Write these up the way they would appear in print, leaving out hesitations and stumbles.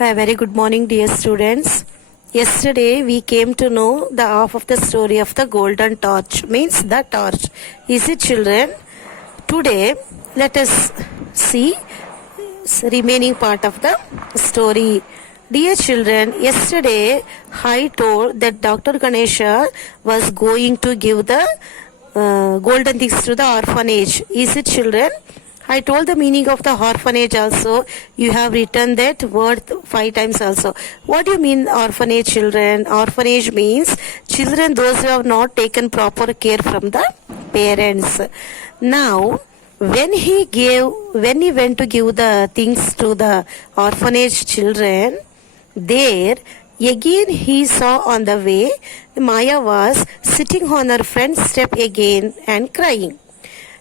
A very good morning, dear students. Yesterday we came to know the half of the story of the golden torch, means the torch. Is it, children? Today let us see remaining part of the story. Dear children, yesterday I told that Dr. Ganesha was going to give the golden things to the orphanage. Is it, children? I told the meaning of the orphanage also. You have written that word 5 times also. What do you mean orphanage, children? Orphanage means children those who have not taken proper care from the parents. Now, when he went to give the things to the orphanage children, there again he saw on the way Maya was sitting on her friend's step again and crying.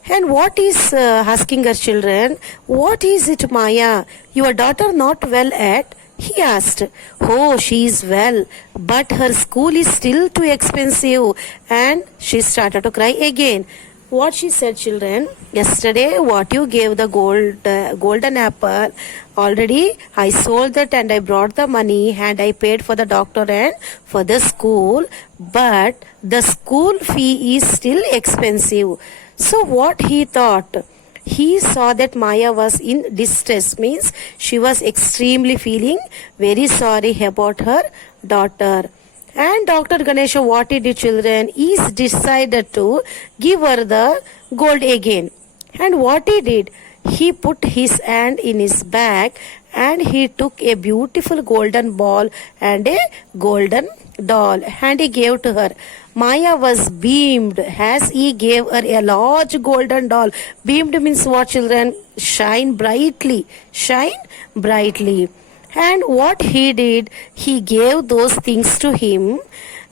And what is asking her children? What is it, Maya? Your daughter not well at? He asked. Oh, she is well, but her school is still too expensive. And she started to cry again. What she said, children? Yesterday, what you gave the golden apple, already I sold that and I brought the money and I paid for the doctor and for the school. But the school fee is still expensive. So what he thought? He saw that Maya was in distress, means she was extremely feeling very sorry about her daughter. And Dr. Ganesha, what he did, children, is decided to give her the gold again. And what he did? He put his hand in his bag and he took a beautiful golden ball and a golden doll and he gave to her. Maya was beamed as he gave her a large golden doll. Beamed means what, children? Shine brightly. Shine brightly. And what he did, he gave those things to him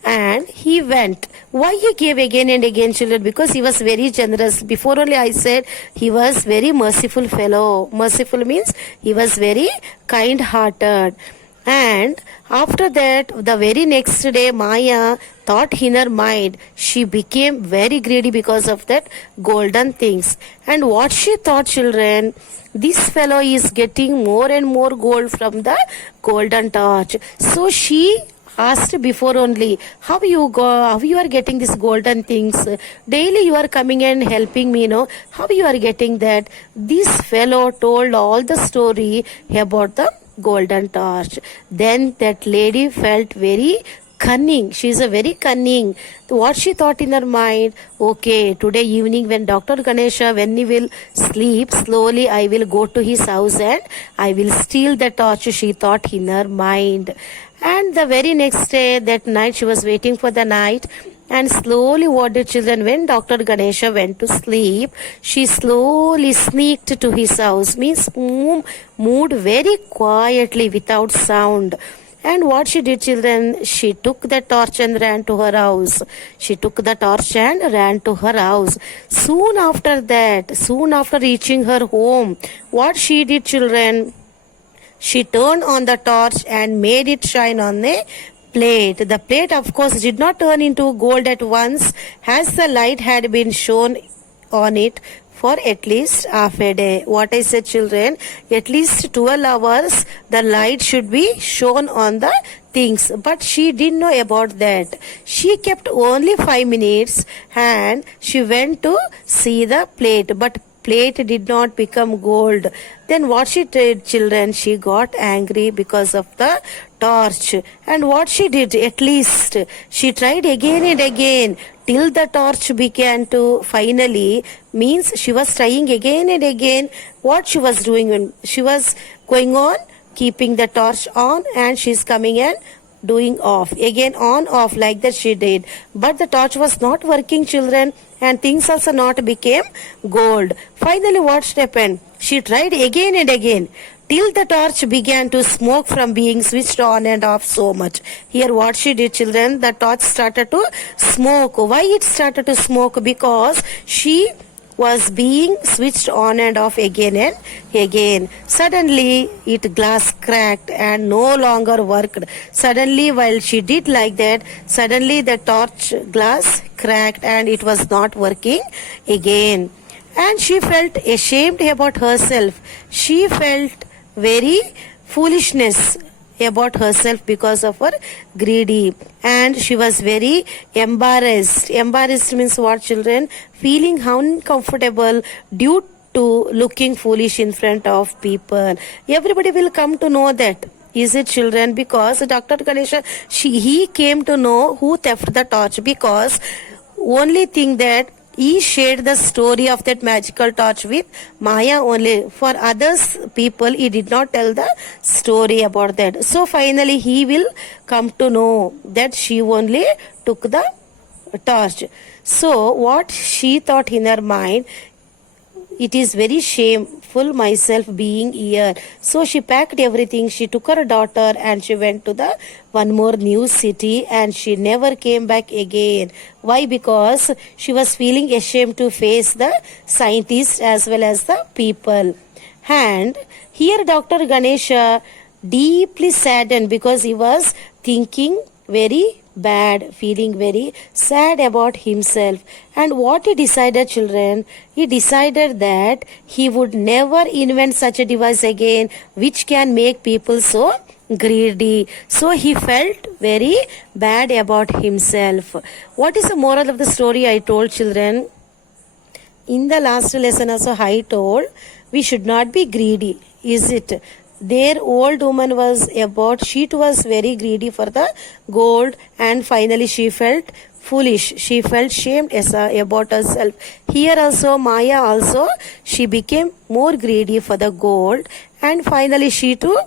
and he went. Why he gave again and again, children? Because he was very generous. Before only I said he was very merciful fellow. Merciful means he was very kind-hearted. And after that, the very next day, Maya thought in her mind, she became very greedy because of that golden things. And what she thought, children, this fellow is getting more and more gold from the golden torch. So she asked before only, how you are getting these golden things? Daily you are coming and helping me, how you are getting that? This fellow told all the story about the golden torch. Then that lady felt very cunning. She is a very cunning. What she thought in her mind, okay, today evening when Dr. Ganesha, when he will sleep, slowly I will go to his house and I will steal the torch, she thought in her mind. And the very next day, that night, she was waiting for the night. And slowly, what did children, when Dr. Ganesha went to sleep, she slowly sneaked to his house, means moved very quietly without sound. And what she did, children, she took the torch and ran to her house. She took the torch and ran to her house. Soon after reaching her home, what she did, children, she turned on the torch and made it shine on a plate. The plate, of course, did not turn into gold at once, as the light had been shown on it for at least half a day. What I said, children, at least 12 hours the light should be shown on the things. But she didn't know about that. She kept only 5 minutes and she went to see the plate. But plate did not become gold. Then what she did, children, she got angry because of the torch. And what she did, at least she tried again and again till the torch began to finally, means she was trying again and again. What she was doing, she was going on keeping the torch on and she's coming and doing off, again on, off, like that she did. But the torch was not working, children, and things also not became gold. Finally, what happened? She tried again and again till the torch began to smoke from being switched on and off so much. Here what she did, children, the torch started to smoke. Why it started to smoke? Because she was being switched on and off again and again. Suddenly, glass cracked and no longer worked. Suddenly, while she did like that, suddenly the torch glass cracked and it was not working again. And she felt ashamed about herself. She felt very foolishness. about herself because of her greedy, and she was very embarrassed. Embarrassed means what, children? Feeling uncomfortable due to looking foolish in front of people. Everybody will come to know that. Is it, children? Because Dr. Ganesha, he came to know who theft the torch, because only thing that he shared the story of that magical torch with Maya only. For others people, he did not tell the story about that. So finally he will come to know that she only took the torch. So what she thought in her mind, it is very shameful myself being here. So she packed everything. She took her daughter and she went to the one more new city, and she never came back again. Why? Because she was feeling ashamed to face the scientists as well as the people. And here Dr. Ganesha deeply saddened because he was thinking very bad, feeling very sad about himself. And what he decided, children? He decided that he would never invent such a device again which can make people so greedy. So he felt very bad about himself. What is the moral of the story I told, children? In the last lesson also I told we should not be greedy. Is it? Their old woman was about, she too was very greedy for the gold, and finally she felt foolish. She felt shamed about herself. Here also Maya also, she became more greedy for the gold, and finally she too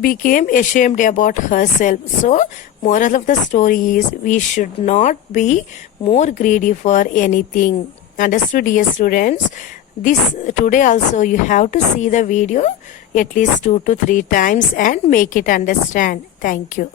became ashamed about herself. So moral of the story is we should not be more greedy for anything. Understood, dear students? This today also you have to see the video at least 2 to 3 times and make it understand. Thank you.